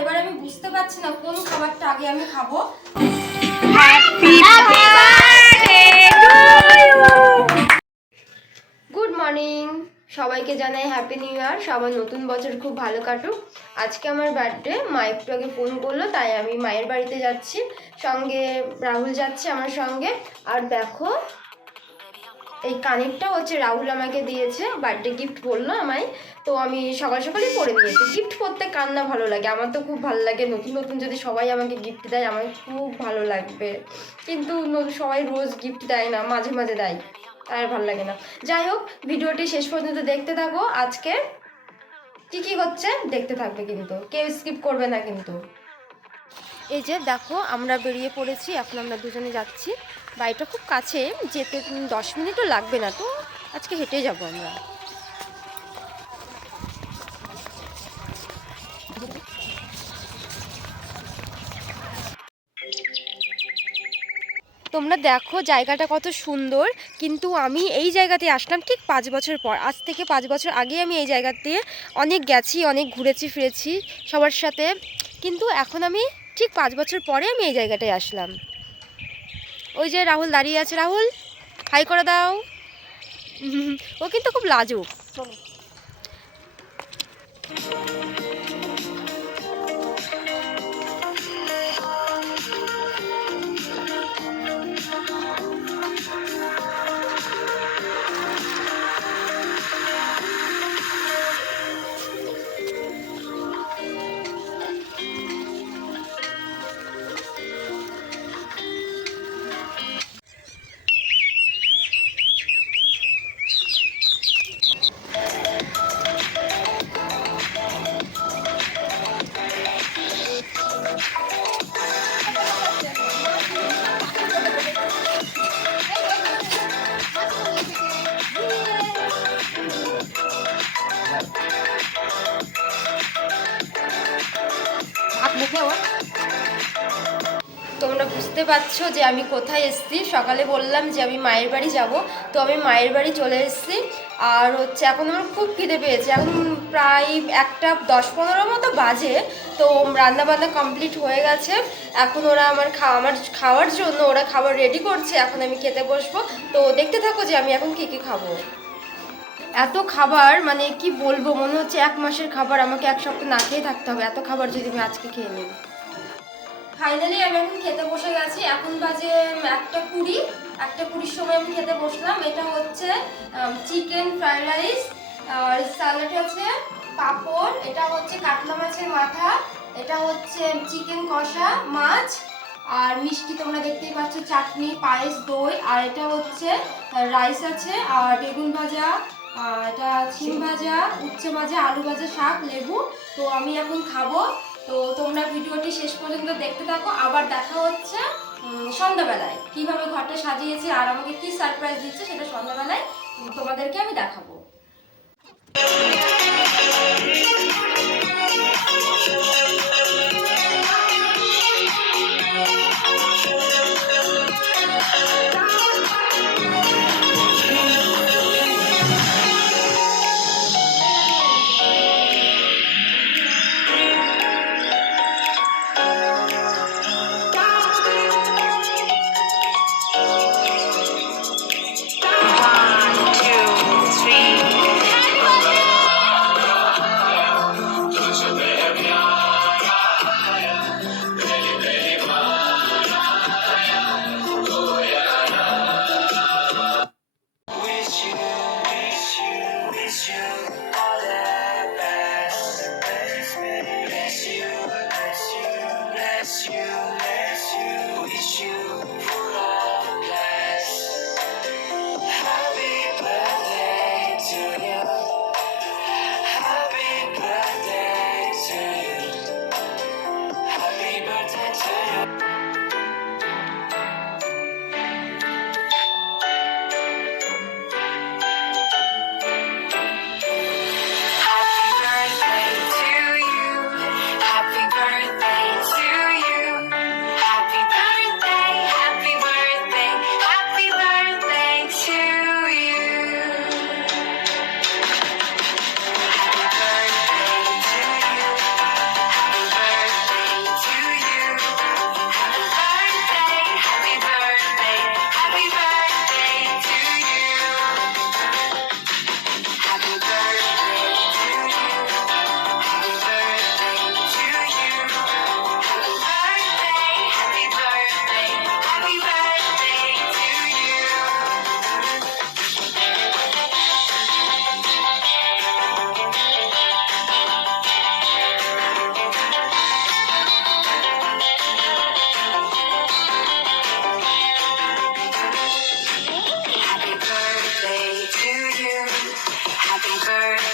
এবার আমি বুঝতে পারছি না কোন খাবারটা আগে আমি খাবো। গুড মর্নিং, সবাইকে জানাই হ্যাপি নিউ ইয়ার। সবার নতুন বছর খুব ভালো কাটুক। আজকে আমার বার্থডে, মা একটু আগে ফোন করলো, তাই আমি মায়ের বাড়িতে যাচ্ছি, সঙ্গে রাহুল যাচ্ছে আমার সঙ্গে। আর দেখো, এই কানেরটা হচ্ছে রাহুল আমাকে দিয়েছে, বার্থডে গিফট বললো আমায়। তো আমি সকাল সকালই পরে নিয়েছি। গিফট করতে কার না ভালো লাগে, আমার তো খুব ভালো লাগে। নতুন নতুন যদি সবাই আমাকে গিফট দেয় আমার খুব ভালো লাগবে, কিন্তু সবাই রোজ গিফট দেয় না, মাঝে মাঝে দেয়, আর ভালো লাগে না। যাই হোক, ভিডিওটি শেষ পর্যন্ত দেখতে থাকো। আজকে কি কি হচ্ছে দেখতে থাকবে, কিন্তু কেউ স্কিপ করবে না কিন্তু। এই যে দেখো, আমরা বেরিয়ে পড়েছি, এখন আমরা দুজনে যাচ্ছি। বাড়িটা খুব কাছে, যেতে 10 মিনিটও লাগবে না, তো আজকে হেঁটে যাব আমরা। তোমরা দেখো জায়গাটা কত সুন্দর, কিন্তু আমি এই জায়গাতে আসলাম ঠিক 5 বছর পর। আজ থেকে 5 বছর আগে আমি এই জায়গাতে অনেক গেছি, অনেক ঘুরেছি ফিরেছি সবার সাথে, কিন্তু এখন আমি ঠিক 5 বছর পরে আমি এই জায়গাটায় আসলাম। ওই যে রাহুল দাঁড়িয়ে আছে, রাহুল হাই করে দাও। ও কিন্তু খুব লাজুক। তোমরা বুঝতে পারছো যে আমি কোথায় এসেছি। সকালে বললাম যে আমি মায়ের বাড়ি যাব, তো আমি মায়ের বাড়ি চলে এসেছি। আর হচ্ছে এখন আমার খুব খিদে পেয়েছে, এখন প্রায় 1:10-15 মতো বাজে। তো রান্নাবান্না কমপ্লিট হয়ে গেছে, এখন ওরা আমার খাওয়ার জন্য ওরা খাবার রেডি করছে, এখন আমি খেতে বসবো। তো দেখতে থাকো যে আমি এখন কী কী খাবো। এত খাবার, মানে কি বলবো, মনে হচ্ছে 1 মাসের খাবার আমাকে 1 সপ্তাহ না খেয়ে থাকতে হবে, এত খাবার যদি আমি আজকে খেয়ে নিই। ফাইনালি আমি এখন খেতে বসে গেছি, এখন বাজে 1:20। 1:20 সময় আমি খেতে বসলাম। এটা হচ্ছে চিকেন ফ্রাইড রাইস, আর স্যালাড আছে, পাঁপড়, এটা হচ্ছে কাতলা মাছের মাথা, এটা হচ্ছে চিকেন কষা, মাছ, আর মিষ্টি তোমরা দেখতেই পাচ্ছ, চাটনি, পায়েস, দই, আর এটা হচ্ছে রাইস আছে, আর বেগুন ভাজা, এটা শিম ভাজা, উচ্ছে ভাজা, আলু ভাজা, শাক, লেবু। তো আমি এখন খাবো। তো তোমরা ভিডিওটি শেষ পর্যন্ত দেখতে থাকো। আবার দেখা হচ্ছে সন্ধ্যাবেলায়, কিভাবে ঘরটা সাজিয়েছি আর আমাকে কি সারপ্রাইজ দিচ্ছে সেটা সন্ধ্যাবেলায় তোমাদেরকে আমি দেখাবো।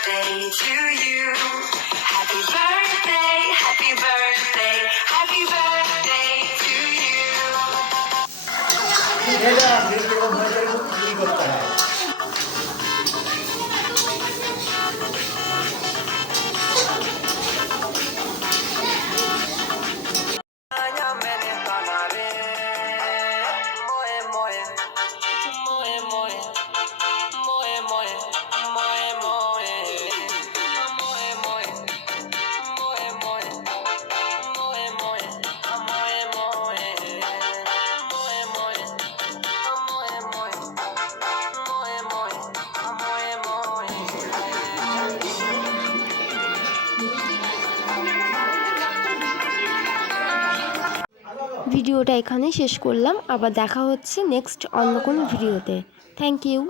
birthday to you. Happy birthday, happy birthday, happy birthday to you. बेटा ये देखो मैं तेरे को नहीं करता है ভিডিওটা এখানেই শেষ করলাম, আবার দেখা হচ্ছে নেক্সট অন্য কোনো ভিডিওতে। Thank you.